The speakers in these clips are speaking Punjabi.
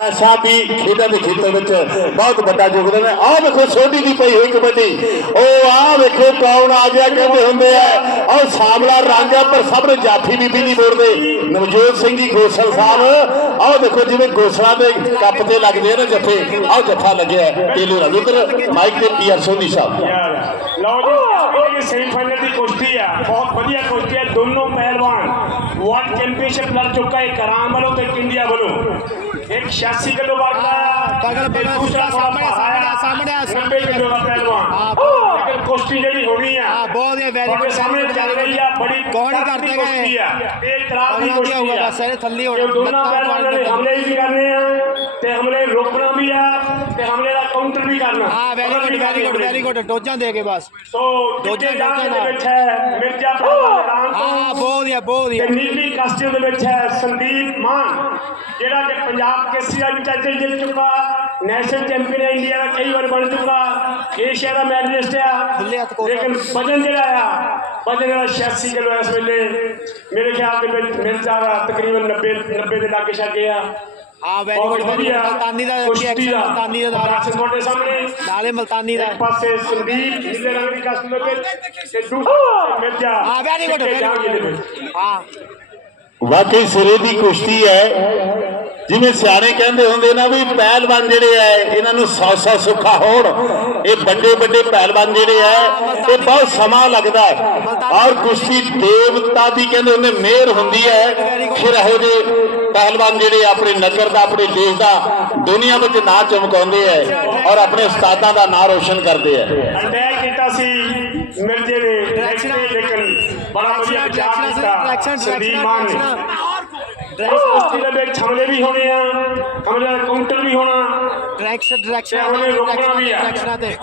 ਸਾਡੀ ਖੇਡਾਂ ਦੇ ਖੇਤਰ ਵਿੱਚ ਬਹੁਤ ਵੱਡਾ ਯੋਗਦਾਨ ਹੈ। ਆਹ ਵੇਖੋ, ਸੋਢੀ ਦੀ ਪਈ ਹੋਈ ਕਬੱਡੀ। ਉਹ ਆਹ ਵੇਖੋ, ਕੌਣ ਆ ਗਿਆ, ਕਹਿੰਦੇ ਹੁੰਦੇ ਆ। ਆਹ ਸਾਵਲਾ ਰੰਗ ਹੈ ਪਰ ਸਭ ਨੂੰ ਜਾਫੀ ਬੀਬੀ ਨਹੀਂ ਬੋਲਦੇ। ਨਵਜੋਤ ਸਿੰਘ ਜੀ, ਗੋਸਲ ਸਾਹਿਬ, ਆਹ ਦੇਖੋ ਜਿਵੇਂ ਗੋਸਲਾ ਦੇ ਕੱਪ ਤੇ ਲੱਗਦੇ ਆ ਨਾ ਜੱਫੇ ਆਹ ਜੱਫਾ ਲੱਗਿਆ ਟੇਲੂ ਰਾਜ ਮਾਈਕ ਤੇ ਪੀਆਰ ਸੋਨੀ ਸਾਹਿਬ। ਲਓ ਜੀ ਸੈਮੀਫਾਈਨਲ ਦੀ ਕੁਸ਼ਤੀ ਆ, ਬਹੁਤ ਵਧੀਆ ਕੁਸ਼ਤੀ ਹੈ ਦੋਨੋਂ ਪਹਿਲਵਾਨ। ਵਰਲਡ ਚੈਂਪੀਅਨਸ਼ਿਪ ਲੜ ਚੁੱਕਾ ਹੈ ਕਰਾਮ ਵੱਲੋਂ ਤੇ ਇੰਡੀਆ ਵੱਲੋਂ ਇੱਕ 86 ਕਿਲੋ ਵਰਗਾ ਬਗਲ ਦੂਸਰਾ ਸਾਹਮਣੇ, ਸਾਹਮਣੇ, ਹੈ, ਸਾਹਮਣੇ, 90 ਕਿਲੋ ਦਾ ਪਹਿਲਵਾਨ ਹਾਂ। ਲੇਕਿਨ ਕੁਸ਼ਤੀ ਜਿਹੜੀ ਹੋਣੀ ਆ ਹਾਂ, ਬਹੁਤ very ਤੁਹਾਡੇ good, ਸਾਹਮਣੇ ਚੱਲ ਰਹੀ ਆ ਬੜੀ ਕੌਣ ਹੀ ਤਗੜੀ ਕਰਦੇਗਾ ਇਹ? ਕੁਸ਼ਤੀ ਆ ਇਹ ਤਰਾਬ ਦੀ ਕੌਣ ਕੁਸ਼ਤੀ ਹੋਊਗਾ, ਆ ਬਸ ਇਹਦੇ ਥੱਲੇ ਹੋਣਾ, ਇਹ ਦੋਨਾਂ ਲੱਤਾਂ ਪਹਿਲਵਾਨਾਂ ਨੇ ਪਾੜ ਹਮਲੇ ਵੀ ਕਰਨੇ ਆ ਤੇ ਹਮਲੇ ਰੋਕਣਾ ਵੀ ਆ ਤੇ ਹਮਲੇ ਦਾ ਕਾਊਂਟਰ ਵੀ ਕਰਨਾ ਹਾਂ very good very good very good ਡੋਜਾਂ ਦੇ ਕੇ ਬਸ ਸੋ ਦੋਜੇ ਦੂਜੇ ਜਾਣ ਦੋਜੇ ਦੇ ਨਾਲ। ਵਿੱਚ ਹੈ ਮਿਰਜ਼ਾ ਪਹਿਲਵਾਨ ਮੈਦਾਨ ਹਾਂ ਤੋਂ ਬਹੁਤ ਵਧੀਆ ਬਹੁਤ ਵਧੀਆ ਤੇ ਨੀਲੀ ਕਾਸਟਿਊਮ ਦੇ ਵਿੱਚ ਹੈ ਸੰਦੀਪ ਮਾਨ ਜਿਹੜਾ ਕਿ ਪੰਜਾਬ ਕੇਸੀ ਦਾ ਟਾਈਟਲ ਜਿੱਤ ਚੁੱਕਾ ਨੈਸ਼ਨਲ ਚੈਂਪੀਅਨ ਹੈ ਇੰਡੀਆ ਦਾ ਕਈ ਵਾਰ ਬਣ ਚੁੱਕਾ ਏਸ਼ੀਆ ਦਾ ਮੈਡਲਿਸਟ ਖੁੱਲੇ ਆ ਹੱਥ ਕੋਲ ਲੇਕਿਨ ਵਜਨ ਜਿਹੜਾ ਆ ਵਜਨ ਦਾ 86 ਕਿਲੋ ਇਸ ਵੇਲੇ ਮੇਰੇ ਖਿਆਲ ਦੇ ਵਿੱਚ ਮਿਰਜ਼ਾ ਦਾ ਤਕਰੀਬਨ 90 90 ਦੇ ਲਾਗੇ ਛਾਗੇ ਆ ਹਾਂ ਵੈਰੀ ਗੁੱਡ ਮਲਤਾਨੀ ਦਾ ਕੁਸ਼ਤੀ ਐਕਸ਼ਨ ਦਾ ਮਲਤਾਨੀ ਦਾ ਨਾਲ ਪ੍ਰਦਰਸ਼ਨ ਤੁਹਾਡੇ ਸਾਹਮਣੇ। ਨਾਲੇ ਮਲਤਾਨੀ ਦਾ। ਇੱਕ ਪਾਸੇ ਸੰਦੀਪ ਨੀਲੇ ਰੰਗ ਦੀ ਦੇ ਵਿੱਚ ਤੇ ਦੂਸਰੇ ਮਿਰਜ਼ਾ ਹਾਂ ਵੈਰੀ ਗੁੱਡ ਹਾਂ। ਵਾਕਈ ਸਿਰੇ ਦੀ ਕੁਸ਼ਤੀ ਹੈ। ਜਿਵੇਂ ਸਿਆਣੇ ਕਹਿੰਦੇ ਹੁੰਦੇ ਨਾ ਵੀ ਪਹਿਲਵਾਨ ਜਿਹੜੇ ਐ ਇਹਨਾਂ ਨੂੰ ਸੌ ਸੌ ਸੁੱਖਾ ਹੋਣ। ਇਹ ਵੱਡੇ ਵੱਡੇ ਪਹਿਲਵਾਨ ਜਿਹੜੇ ਐ ਇਹ ਬਹੁਤ ਸਮਾਂ ਲੱਗਦਾ ਹੈ ਔਰ ਕੁਸ਼ਤੀ ਦੇਵਤਾ ਦੀ ਕਹਿੰਦੇ ਹੁੰਦੇ ਮਿਹਰ ਹੁੰਦੀ ਹੈ ਫਿਰ ਇਹੋ ਜਿਹੇ ਪਹਿਲਵਾਨ ਜਿਹੜੇ ਆਪਣੇ ਨਗਰ ਦਾ ਆਪਣੇ ਦੇਸ਼ ਦਾ ਦੁਨੀਆ ਵਿੱਚ ਨਾਂ ਚਮਕਾਉਂਦੇ ਐ ਔਰ ਆਪਣੇ ਉਸਤਾਦਾਂ ਦਾ ਨਾਂ ਰੋਸ਼ਨ ਕਰਦੇ ਐ। ਅਟੈਕ ਕੀਤਾ ਸੀ ਮਿਰਜੇ ਨੇ ਡਾਇਰੈਕਸ਼ਨ ਲੇਕਿਨ ਬੜਾ ਵਧੀਆ ਵਿਚਾਰ ਕੀਤਾ ਸੰਦੀਪ ਮਾਨ ਨੇ। ਇਸ ਕੁਸ਼ਤੀ ਦੇ ਵਿੱਚ ਹਮਲੇ ਵੀ ਹੋਣੇ ਆ ਹਮਲੇ ਦਾ ਕਾਊਂਟਰ ਵੀ ਹੋਣਾ। ਡਾਇਰੈਕਸ਼ਨ ਡਾਇਰੈਕਸ਼ਨ ਤੇ ਉਹਨੇ ਰੋਕਣਾ ਵੀ ਆ। ਡਾਇਰੈਕਸ਼ਨਾਂ ਤੇ।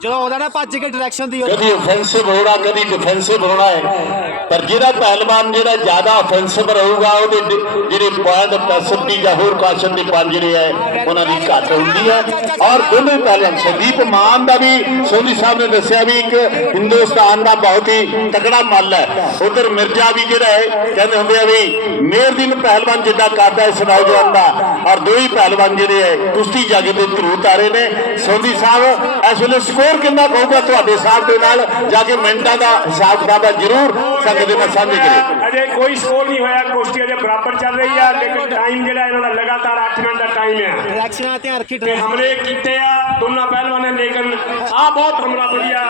ਜਦੋਂ ਉਹਦਾ ਨਾ ਭੱਜ ਕੇ ਡਾਇਰੈਕਸ਼ਨ ਦੀ ਕਦੀ ਆਫੈਂਸਿਵ ਹੋਣਾ ਕਦੀ ਡਿਫੈਂਸਿਵ ਹੋਣਾ ਹੈ। ਪਰ ਜਿਹੜਾ ਪਹਿਲਵਾਨ ਜਿਹੜਾ ਜ਼ਿਆਦਾ ਆਫੈਂਸਿਵ ਰਹੂਗਾ ਉਹਦੇ ਡ- ਜਿਹੜੇ ਪੁਆਇੰਟ ਪੈਸਿਵਟੀ ਜਾਂ ਹੋਰ ਕਾਸ਼ਨ ਦੇ ਪੰਜ ਜਿਹੜੇ ਹੈ ਉਹਨਾਂ ਦੀ ਘੱਟ ਹੁੰਦੀ ਹੈ। ਔਰ ਦੋਨੇ ਪਹਿਲਵਾਨ ਸੰਦੀਪ ਮਾਨ ਦਾ ਵੀ ਸੋਨੀ ਸਾਹਿਬ ਨੇ ਦੱਸਿਆ ਵੀ ਇੱਕ ਹਿੰਦੁਸਤਾਨ ਦਾ ਬਹੁਤ ਹੀ ਤਕੜਾ ਮੱਲ ਹੈ। ਉਧਰ ਮਿਰਜ਼ਾ ਵੀ ਜਿਹੜਾ ਹੈ ਕਹਿੰਦੇ ਹੁੰਦੇ ਆ ਵੀ ਮੇਰਦੀਨ ਪਹਿਲਵਾਨ ਜਿੱਦਾਂ ਕਰਦਾ ਇਸ ਨੌਜਵਾਨ ਦਾ। ਔਰ ਦੋ ਹੀ ਪਹਿਲਵਾਨ ਜਿਹੜੇ ਹੈ ਕੁਸ਼ਤੀ ਜੱਗ ਦੇ ਧਰੂ ਤਾਰੇ ਨੇ। ਸੋਨੀ ਸਾਹਿਬ ਇਸ ਵੇਲੇ ਸਕੋਰ ਕਿੰਨਾ ਕਹੂਗਾ ਤੁਹਾਡੇ ਸਾਹਿਬ ਦੇ ਨਾਲ? ਜਾ ਕੇ ਮਿੰਟਾਂ ਦਾ ਹਿਸਾਬ ਕਿਤਾਬ ਜ਼ਰੂਰ ਸੰਗਤ ਦੇ ਨਾਲ ਸਾਂਝੇ ਕਰੇ ਅਜੇ ਕੋਈ ਸਕੋਰ ਨਹੀਂ ਹੋਇਆ ਕੁਸ਼ਤੀ ਅਜੇ ਬਰਾਬਰ ਚੱਲ ਰਹੀ ਆ ਲੇਕਿਨ ਟਾਈਮ ਜਿਹੜਾ ਇਹਨਾਂ ਦਾ ਲਗਾਤਾਰ 8 ਮਿੰਟ ਦਾ ਟਾਈਮ ਹੈ ਡਾਇਰੈਕਸ਼ਨਾਂ ਧਿਆਨ ਰੱਖੀ ਤੇ ਹਮਲੇ ਕੀਤੇ ਆ ਦੋਨਾਂ ਪਹਿਲਵਾਨਾਂ ਨੇ ਲੇਕਿਨ ਆ ਬਹੁਤ ਹਮਲਾ ਵਧੀਆ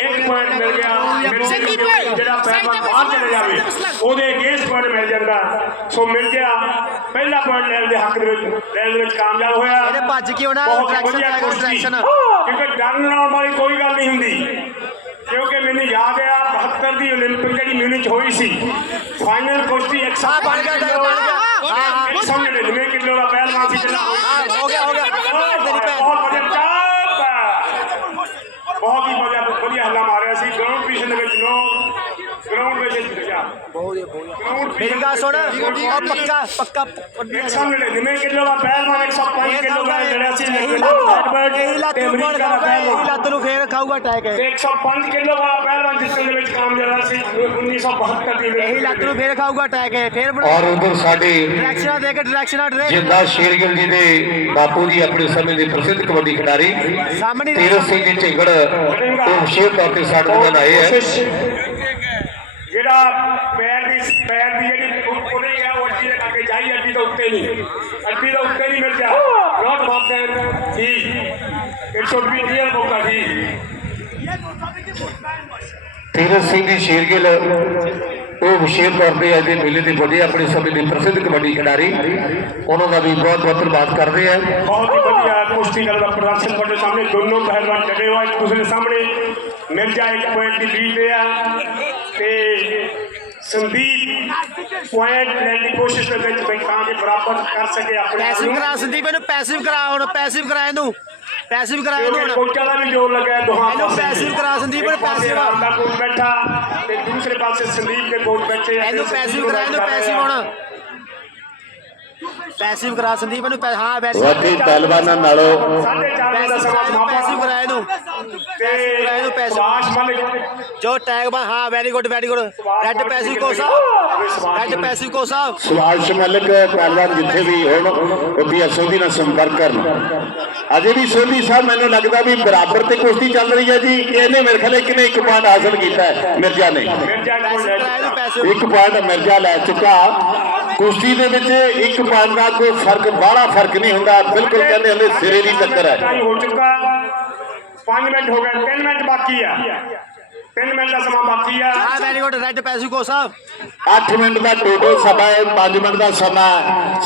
ਇੱਕ ਪੁਆਇੰਟ ਮਿਲ ਗਿਆ। ਮਿਰਜ਼ੇ ਨੂੰ ਕਿਉਂਕਿ ਜਿਹੜਾ ਪਹਿਲਵਾਨ ਬਾਹਰ ਚਲੇ ਜਾਵੇ ਉਹਦੇ ਅਗੇਂਸਟ ਪੁਆਇੰਟ ਮਿਲ ਜਾਂਦਾ ਸੋ ਮਿਲ ਗਿਆ ਪਹਿਲਾ ਪੁਆਇੰਟ ਲੈਣ ਦੇ ਹੱਕ ਦੇ ਵਿੱਚ ਲੈਣ ਦੇ ਵਿੱਚ ਕਾਮਯਾਬ ਹੋਇਆ ਇਹਨੇ ਭੱਜ ਕੇ ਉਹਨਾਂ ਬਹੁਤ ਡਾਇਰੈਕਸ਼ਨ ਵਧੀਆ ਦਾ ਕੁਸ਼ਤੀ। ਡਾਇਰੈਕਸ਼ਨ ਕਿਉਂਕਿ ਡਰਨ ਲਾਉਣ ਵਾਲੀ ਕੋਈ ਗੱਲ ਨਹੀਂ ਹੁੰਦੀ ਕਿਉਂਕਿ ਮੈਨੂੰ ਯਾਦ ਆ 72 ਦੀ 올림픽 ਜਿਹੜੀ ਮਿਊਨਿਚ ਹੋਈ ਸੀ ਫਾਈਨਲ ਕੁਸ਼ਤੀ 100 ਹਾਂ, ਬਣ ਗਿਆ, ਬਣ ਗਿਆ। ਹਾਂ, ਹਾਂ। 199 ਕਿਲੋ ਦਾ ਪਹਿਲਵਾਨ ਸੀ ਜਿਹੜਾ ਮੇਰੀ ਗੱਲ ਸੁਣ। ਉਹ ਪੱਕਾ ਪੱਕਾ 199 ਕਿਲੋ ਦਾ ਪਹਿਲਵਾਨ 105 ਕਿਲੋ ਦਾ ਜਿਹੜਾ ਸੀ ਇਹੀ ਐਡਵਰਡ ਇਹੀ ਲੱਤ ਤੇ ਨੂੰ ਕੋਣ ਦਾ ਖਾਊਗਾ ਇਹੀ ਲੱਤ ਨੂੰ ਫੇਰ ਖਾਊਗਾ ਅਟੈਕ। ਤੇ 105 ਕਿਲੋ ਵਾਲਾ ਪਹਿਲਵਾਨ ਜਿੱਤਣ ਦੇ ਵਿੱਚ ਕਾਮਯਾਬ ਸੀ 1972 ਦੀ ਇਹੀ ਲੱਤ ਨੂੰ ਫੇਰ ਖਾਊਗਾ ਅਟੈਕ ਫੇਰ ਔਰ ਉਧਰ ਸਾਡੇ ਡਾਇਰੈਕਸ਼ਨਾਂ ਦੇ ਕੇ ਡਾਇਰੈਕਸ਼ਨਾਂ ਡਰੇ ਜਿੰਦਾ ਸ਼ੇਰਗਿੱਲ ਜੀ ਦੇ ਬਾਪੂ ਜੀ ਆਪਣੇ ਸਮੇਂ ਦੇ ਪ੍ਰਸਿੱਧ ਕਬੱਡੀ ਖਿਡਾਰੀ। ਸਾਹਮਣੇ ਤੀਰਥ ਸਿੰਘ ਜੀ ਝਿੰਗੜ ਉਹ ਵਿਸ਼ੇਸ਼ ਤੌਰ ਤੇ ਸਾਡੇ ਨਾਲ ਆਏ ਹੈ ਜਿਹੜਾ ਪੈਰ ਦੀ ਦੀ ਜਿਹੜੀ ਉੱਪਰ ਹੀ ਹੈ ਉਹ ਅੱਡੀ ਦੇ ਅੱਗੇ ਜਾਈ ਅੱਡੀ ਤੋਂ ਉੱਤੇ ਨਹੀਂ। ਅੱਡੀ ਤੋਂ ਉੱਤੇ ਨਹੀਂ ਮਿਲ ਜਾ ਨਾਟ ਬਾਕਰ ਹੀ ਇਟ ਸ਼ੁੱਡ ਬੀ ਰੀਅਲ ਮੌਕਾ ਜੀ। ਤੀਰਥ ਸਿੰਘ ਜੀ ਸ਼ੇਰਗਿੱਲ ਉਹ ਵਿਸ਼ੇਸ਼ ਤੌਰ ਤੇ ਅੱਜ ਦੇ ਮੇਲੇ ਦੇ ਵੱਡੇ ਆਪਣੇ ਸਮੇਂ ਦੇ ਪ੍ਰਸਿੱਧ ਕਬੱਡੀ ਖਿਡਾਰੀ। ਉਹਨਾਂ ਦਾ ਵੀ ਬਹੁਤ ਬਹੁਤ ਧੰਨਵਾਦ ਕਰਦੇ ਆ ਬਹੁਤ ਹੀ ਵਧੀਆ ਕੁਸ਼ਤੀ ਦਾ ਪ੍ਰਦਰਸ਼ਨ ਤੁਹਾਡੇ ਸਾਹਮਣੇ। ਦੋਨੋਂ ਪਹਿਲਵਾਨ ਡਟੇ ਹੋਏ ਇੱਕ ਦੂਸਰੇ ਦੇ ਸਾਹਮਣੇ। ਮਿਰਜ਼ਾ ਇੱਕ ਪੁਆਇੰਟ ਦੀ ਲੀਡ ਤੇ ਆ। ਤੇ ਸੰਦੀਪ ਪੁਆਇੰਟ ਲੈਣ ਦੀ ਕੋਸ਼ਿਸ਼ ਦੇ ਵਿੱਚ ਤਾਂ ਕਿ ਬਰਾਬਰ ਕਰ ਸਕੇ ਆਪਣੇ ਆਪ ਪੈਸਿਵ ਨੂੰ ਕਰਾ ਸੰਦੀਪ ਇਹਨੂੰ ਪੈਸਿਵ ਕਰਾ ਹੁਣ ਪੈਸਿਵ ਕਰਾ ਇਹਨੂੰ ਪੈਸਿਵ ਕਰਾ ਇਹਨੂੰ ਕਿਉਂਕਿ ਹੁਣ ਕੋਚਾਂ ਦਾ ਵੀ ਜੋਰ ਲੱਗਾ ਹੈ ਦੋਹਾਂ ਇਹਨੂੰ ਪੈਸਿਵ ਕਰਾ ਸੰਦੀਪ, ਇੱਕ ਪਾਸੇ ਪੈਸਿਵ। ਰਾਮ ਦਾ ਕੋਚ ਬੈਠਾ ਤੇ ਦੂਸਰੇ ਪਾਸੇ ਸੰਦੀਪ ਦੇ ਕੋਚ ਬੈਠੇ ਆ। ਇਹਨੂੰ ਤੇ ਪੈਸਿਵ ਸੰਦੀਪ ਕਰਾ ਇਹਨੂੰ ਕਰ ਰਹੇ ਹੁਣ ਪੈਸਿਵ ਕਰਾ ਸੰਦੀਪ ਨੂੰ ਪੈ- ਹਾਂ ਵੈਸੇ ਵਾਕਈ ਪਹਿਲਵਾਨਾਂ ਨਾਲੋਂ ਸਾਢੇ ਚਾਰ ਵਜੇ ਦਾ ਸਮਾਂ ਪੈਸਿਵ ਸਮਾਪਤ ਕਰਾ ਇਹਨੂੰ ਤੇ ਇਹਨੂੰ ਪੈਸੇ- ਸੁਭਾਸ਼ ਮਲਿਕ ਜੋ ਟੈਗ ਬਾ ਹਾਂ very good very good red passive ਕੋ ਸਾਹਿਬ। ਰੈੱਡ ਪੈਸਿਵ ਕੋ ਸਾਹਿਬ। ਸੁਭਾਸ਼ ਮਲਿਕ ਪਹਿਲਵਾਨ ਜਿੱਥੇ ਵੀ ਹੋਣ ਉਹ ਵੀ ਸੋਧੀ ਨਾਲ ਸੰਪਰਕ ਕਰਨ। ਅਜੇ ਵੀ ਸੋਧੀ ਸਾਹਿਬ ਮੈਨੂੰ ਲੱਗਦਾ ਵੀ ਬਰਾਬਰ ਤੇ ਕੁਸ਼ਤੀ ਚੱਲ ਰਹੀ ਹੈ ਜੀ। ਕਿ ਇਹਨੇ ਮੇਰੇ ਖਿਆਲ ਕਿਨੇ ਇੱਕ ਪੁਆਇੰਟ ਹਾਸਲ ਕੀਤਾ ਹੈ? ਮਿਰਜ਼ਾ ਨੇ। ਮਿਰਜ਼ਾ ਕੋਲ ਲੈ ਇੱਕ ਪੁਆਇੰਟ ਮਿਰਜ਼ਾ ਲੈ ਚੁੱਕਾ। ਕੁਸ਼ਤੀ ਦੇ ਵਿੱਚ ਇੱਕ ਪੁਆਇੰਟ ਦਾ ਕੋਈ ਫ਼ਰਕ ਬਾਹਲਾ ਫ਼ਰਕ ਨਹੀਂ ਹੁੰਦਾ। ਬਿਲਕੁਲ ਕਹਿੰਦੇ ਹਲੇ ਸਿਰੇ ਦੀ ਟੱਕਰ ਹੈ। ਟਾਈਮ ਹੋ ਚੁੱਕਾ। 5 ਮਿੰਟ ਹੋ ਗਏ 3 ਮਿੰਟ ਬਾਕੀ ਆ। 3 ਮਿੰਟ ਦਾ ਸਮਾਂ ਬਾਕੀ ਆ। ਹਾਂ ਵੈਰੀ ਗੁੱਡ ਰੈੱਡ ਪੈਸਿਵ ਕੋ ਸਾਹਿਬ। 8 ਮਿੰਟ ਦਾ ਟੋਟਲ ਸਮਾਂ ਹੈ 5 ਮਿੰਟ ਦਾ ਸਮਾਂ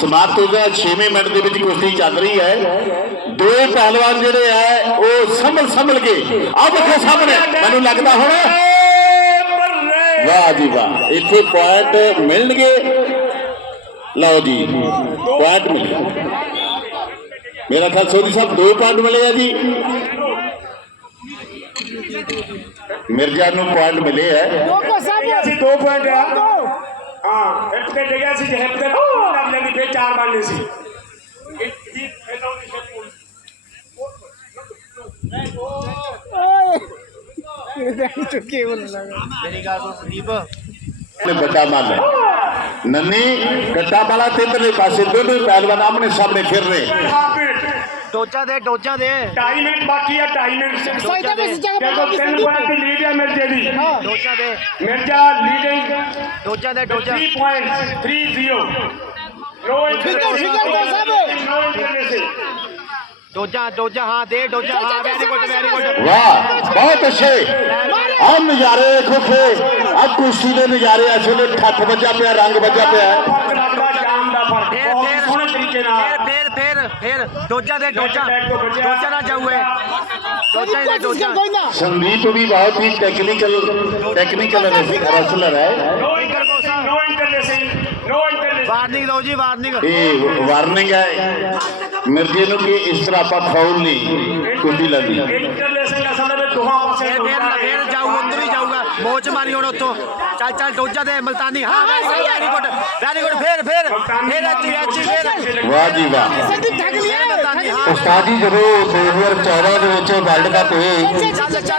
ਸਮਾਪਤ ਹੋ ਗਿਆ 6ਵੇਂ ਮਿੰਟ ਦੇ ਵਿੱਚ ਕੁਸ਼ਤੀ ਚੱਲ ਰਹੀ ਹੈ। ਦੋਏ ਪਹਿਲਵਾਨ ਜਿਹੜੇ ਹੈ ਉਹ ਸੰਭਲ ਸੰਭਲ ਕੇ ਆ ਦੇਖੋ ਸਾਹਮਣੇ ਮੈਨੂੰ ਲੱਗਦਾ ਹੁਣ ਵਾਹ ਜੀ ਵਾਹ ਇੱਥੇ ਪੁਆਇੰਟ ਮਿਲਣਗੇ। ਲਓ ਜੀ। ਪੁਆਇੰਟ ਮਿਲੇ ਮੇਰਾ ਖਿਆਲ ਸੋਦੀ ਸਾਹਿਬ ਦੋ ਪੁਆਇੰਟ ਮਿਲੇ ਆ ਜੀ। ਮਿਰਜ਼ਾ ਨੂੰ ਪੁਆਇੰਟ ਮਿਲੇ ਹੈ ਡਿੱਗਿਆ ਸੀ 2 ਪੁਆਇੰਟ ਆ। ਹਾਂ ਇੱਕ ਤੇ ਡਿੱਗਿਆ ਸੀ ਜੇ ਹਿੱਪ ਤੇ ਕਰ ਲੈਂਦੀ ਫੇਰ 4 ਬਣਨੇ ਸੀ। ਉਹਦੀ ਸ਼ੇਪ ਪੂਰੀ ਮੇਰੀ ਗੱਲ ਸੁਣ ਸੰਦੀਪ ਨੇ ਵੱਡਾ ਮੱਲ ਹੈ ਨੰਨੀ ਗੱਟਾ ਵਾਲਾ ਤੇ ਇਧਰਲੇ ਪਾਸੇ ਦੋਨੋਂ ਹੀ ਪਹਿਲਵਾਨ ਆਮਣੇ ਸਾਹਮਣੇ ਫਿਰ ਰਹੇ ਹਾਫ ਮਿੰਟ ਡੋਜਾ ਦੇ ਡੋਜਾ ਦੇ 2.5 ਮਿੰਟ ਬਾਕੀ ਆ 2.5 ਮਿੰਟ ਡੋਜਾ ਦੇ ਦੇਖੋ 3 ਪੁਆਇੰਟ ਦੀ ਲੀਡ ਹੈ ਮਿਰਜ਼ੇ ਦੀ ਡੋਜਾ ਦੇ ਮਿਰਜ਼ਾ ਲੀਡਿੰਗ ਡੋਜਾ ਦੇ ਡੋਜਾ 3.30 ਨੋ ਨੋ ਇੰਟਰਨੈਸ਼ਨਲ ਡੋਜਾ ਡੋਜਾ ਹਾਂ ਦੇ ਡੋਜਾ ਹਾਂ ਵੈਰੀ ਗੁੱਡ ਵੈਰੀ ਗੁੱਡ ਵਾਹ ਬਹੁਤ ਅੱਛੇ ਆ ਨਜ਼ਾਰੇ ਖੋਖੇ ਆ ਕੁਸ਼ਤੀ ਦੇ ਨਜ਼ਾਰੇ ਇਸ ਵੇਲੇ ਠੱਠ ਵੱਜਾ ਪਿਆ ਰੰਗ ਵੱਜਾ ਪਿਆ ਫ਼ਰਕ ਲੱਗਦਾ ਜਾਨ ਦਾ ਫ਼ਰਕ ਫੇਰ ਬਹੁਤ ਸੋਹਣੇ ਤਰੀਕੇ ਨਾਲ ਫੇਰ ਫੇਰ ਫੇਰ ਡੋਜਾ ਦੇ ਡੋਜਾ ਡੋਜਾ ਨਾ ਜਾਊਏ ਡੋਜਾ ਦੇ ਡੋਜਾ ਸੰਦੀਪ ਵੀ ਬਹੁਤ ਹੀ ਟੈਕਨੀਕਲ ਟੈਕਨੀਕਲ ਰੈਸਲਰ ਹੈ no international no international no international warning ਲਓ ਜੀ ਵਾਰਨਿੰਗ ਇਹ ਵਾਰਨਿੰਗ ਹੈ ਮਿਰਜੇ ਨੂੰ ਕਿ ਇਸ ਤਰ੍ਹਾਂ ਆਪਾਂ ਫਾਉਲ ਨਹੀਂ ਕੁੱਦੀ ਲੱਗਦੀ ਇੰਟਰਨੈਸ਼ਨਲ ਅਸਲ ਵਿੱਚ ਦੋਹਾਂ ਪਾਸੇ ਫੇਰ ਫੇਰ ਜਾਊ ਉੱਧਰ ਹੀ ਜਾਊਗਾ ਮੋਚ ਮਾਰੀ ਹੁਣ ਉੱਥੋਂ। ਚੱਲ ਚੱਲ ਡੋਜਾ ਦੇ ਮਲਤਾਨੀ। ਹਾਂ ਵੈਰੀ ਗੁੱਡ ਵੈਰੀ ਗੁੱਡ ਫੇਰ ਫੇਰ ਫੇਰ ਅੱਛੀ ਅੱਛੀ ਫੇਰ। ਵਾਹ ਜੀ ਵਾਹ। ਉਸਤਾਦ ਜੀ ਜਦੋਂ 2014 ਦੇ ਵਿੱਚ ਵਰਲਡ ਕੱਪ ਹੋਏ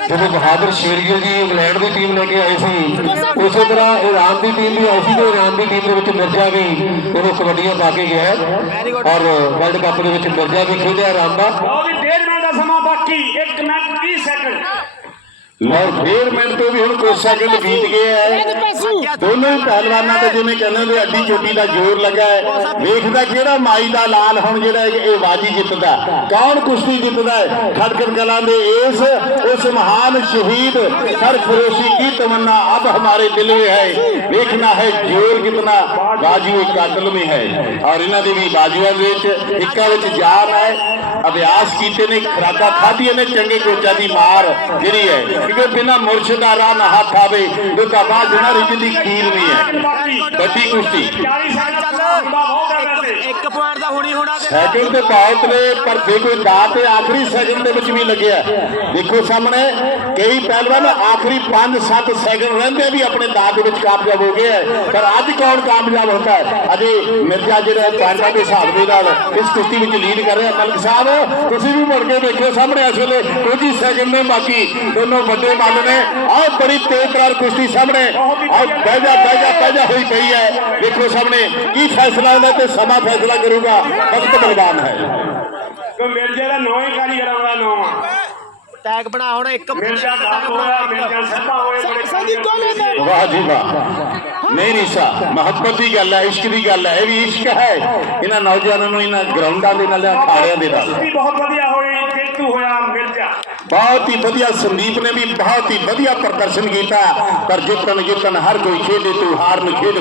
ਜਦੋਂ ਬਹਾਦਰ ਸ਼ੇਰਗਿਲ ਜੀ ਇੰਗਲੈਂਡ ਦੀ ਟੀਮ ਲੈ ਕੇ ਆਏ ਸੀ ਉਸੇ ਤਰ੍ਹਾਂ ਇਰਾਨ ਦੀ ਟੀਮ ਵੀ ਆਈ ਸੀ ਤੇ ਇਰਾਨ ਦੀ ਟੀਮ ਦੇ ਵਿੱਚ ਮਿਰਜ਼ਾ ਵੀ ਉਹਨੂੰ ਕਬੱਡੀਆਂ ਪਾ ਕੇ ਗਿਆ ਹੈ। ਔਰ ਵਰਲਡ ਕੱਪ ਦੇ ਵਿੱਚ ਮਿਰਜ਼ਾ ਵੀ ਖੇਡਿਆ ਇਰਾਨ ਦਾ ਸਮਾਂ ਬਾਕੀ 1 ਮਿੰਟ 30 ਸੈਕਿੰਡ ਲਓ ਫੇਰ ਮਿੰਟ ਤੋਂ ਵੀ ਹੁਣ ਕੁਝ ਸੈਕਿੰਡ ਬੀਤ ਗਏ ਐ ਦੋਨੋਂ ਹੀ ਪਹਿਲਵਾਨਾਂ ਤੇ ਜਿਵੇਂ ਕਹਿੰਦੇ ਨੇ ਅੱਡੀ ਚੋਟੀ ਦਾ ਜ਼ੋਰ ਲੱਗਾ ਹੈ। ਵੇਖਦਾ ਕਿਹੜਾ ਮਾਈ ਦਾ ਲਾਲ ਹੁਣ ਜਿਹੜਾ ਇਹ ਬਾਜੀ ਜਿੱਤਦਾ। ਕੌਣ ਕੁਸ਼ਤੀ ਜਿੱਤਦਾ ਹੈ? ਖੜਕੜ ਕਲਾਂ ਦੇ ਇਸ ਉਸ ਮਹਾਨ ਸ਼ਹੀਦ ਸਰ ਫਰੋਸ਼ੀ ਕੀ ਤਮੰਨਾ ਅਬ ਹਮਾਰੇ ਦਿਲ ਵਿੱਚ ਹੈ। ਵੇਖਣਾ ਹੈ ਜ਼ੋਰ ਕਿਤਨਾ ਬਾਜੂ ਇੱਕ ਕਤਲ ਵਿੱਚ ਹੈ। ਔਰ ਇਹਨਾਂ ਦੇ ਵੀ ਬਾਜੂਆਂ ਵਿੱਚ ਇੱਕਾ ਵਿੱਚ ਜਾਨ ਹੈ। ਅਭਿਆਸ ਕੀਤੇ ਨੇ ਖਰਾਕਾ ਖਾਧੀਆਂ ਨੇ ਚੰਗੇ ਕੋਚਾ ਦੀ ਮਾਰ ਜਿਹੜੀ ਹੈ। ਕਿਉਂਕਿ ਬਿਨਾ ਮੁਰਸ਼ਿਦ ਦਾ ਰਾਹ ਨਾ ਹੱਥ ਆਵੇ ਦੁੱਧਾ ਬਾਅਦ ਜਣਾ ਰਿਜ ਦੀ ਖੀਰ ਨਹੀਂ ਹੈ। ਵੱਡੀ ਕੁਸ਼ਤੀ। 40 ਸੈਕਿੰਡ ਦਾ ਇੱਕ ਪੁਆਇੰਟ ਦਾ ਹੁਣੀ ਹੋਣਾ ਤੇ ਸੈਕਿੰਡ ਤੇ ਬਹੁਤ ਨੇ ਪਰ ਜੇ ਕੋਈ ਦਾਅ ਤੇ ਆਖਰੀ ਸੈਕਿੰਡ ਦੇ ਵਿੱਚ ਵੀ ਲੱਗਿਆ। ਦੇਖੋ ਸਾਹਮਣੇ ਕਈ ਪਹਿਲਵਾਨ ਆਖਰੀ 5-7 ਸੈਕਿੰਡ ਰਹਿੰਦੇ ਵੀ ਆਪਣੇ ਦਾਅ ਦੇ ਵਿੱਚ ਕਾਮਯਾਬ ਹੋ ਗਏ ਪਰ ਅੱਜ ਕੌਣ ਕਾਮਯਾਬ ਹੁੰਦਾ ਹੈ? ਅਜੇ ਮਿਰਜ਼ਾ ਜਿਹੜਾ ਪੁਆਇੰਟਾਂ ਦੇ ਹਿਸਾਬ ਦੇ ਨਾਲ ਇਸ ਕੁਸ਼ਤੀ ਵਿੱਚ ਲੀਡ ਕਰ ਰਿਹਾ। ਮਲਕ ਸਾਹਿਬ ਤੁਸੀਂ ਵੀ ਮੁੜ ਕੇ ਦੇਖਿਓ ਸਾਹਮਣੇ ਇਸ ਵੇਲੇ ਕੁਝ ਹੀ ਸੈਕਿੰਡ ਨੇ ਬਾਕੀ। ਦੋਨੋਂ ਵੱਡੇ ਮੱਲ ਨੇ। ਆਹ ਬੜੀ ਤੇਜ਼ਦਾਰ ਕੁਸ਼ਤੀ ਸਾਹਮਣੇ। ਆਹ ਬਹਿ ਜਾ ਬਹਿ ਜਾ ਬਹਿ ਜਾ ਹੋਈ ਪਈ ਹੈ। ਦੇਖੋ ਸਾਹਮਣੇ ਕੀ ਫੈਸਲਾ ਹੁੰਦਾ ਤੇ ਸਮਾਂ ਫੈਸਲਾ ਕਰੂਗਾ। ਵਕਤ ਬਲਵਾਨ ਹੈ। ਕਿ ਮਿਰਜ਼ੇ ਦਾ ਨੌਂ ਹੀ ਕਾਰੀਗਰਾਂ ਵਾਲਾ ਨੌਂ ਆ। ਟੈਗ ਬਣਾ ਹੁਣ ਇੱਕ ਮਿਰਜ਼ਾ ਦਾ ਹੋਇਆ ਮਿਰਜ਼ਾ ਸੱਭਾ ਹੋਏ ਬੜੇ ਕਾਰੀਗਰ ਵਾਹ ਜੀ ਵਾਹ। ਨਹੀਂ ਨੀਸਾ ਮੁਹੱਬਤ ਦੀ ਗੱਲ ਹੈ ਇਸ਼ਕ ਦੀ ਗੱਲ ਹੈ ਇਹ ਵੀ ਇਸ਼ਕ ਹੈ। ਇਹਨਾਂ ਨੌਜਵਾਨਾਂ ਨੂੰ ਇਹਨਾਂ ਗਰਾਊਂਡਾਂ ਦੇ ਨਾਲ ਅਖਾੜਿਆਂ ਦੇ ਨਾਲ। ਬਹੁਤ ਵਧੀਆ ਹੋਈ ਜੇਤੂ ਹੋਇਆ ਮਿਰਜ਼ਾ ਬਹੁਤ ਹੀ ਵਧੀਆ ਸੰਦੀਪ ਨੇ ਵੀ ਬਹੁਤ ਹੀ ਵਧੀਆ ਪ੍ਰਦਰਸ਼ਨ ਕੀਤਾ। ਪਰ ਜਿੱਤਣ ਜਿੱਤਣ ਹਰ ਕੋਈ ਖੇਡੇ ਤੂੰ ਹਾਰਨ ਖੇਡ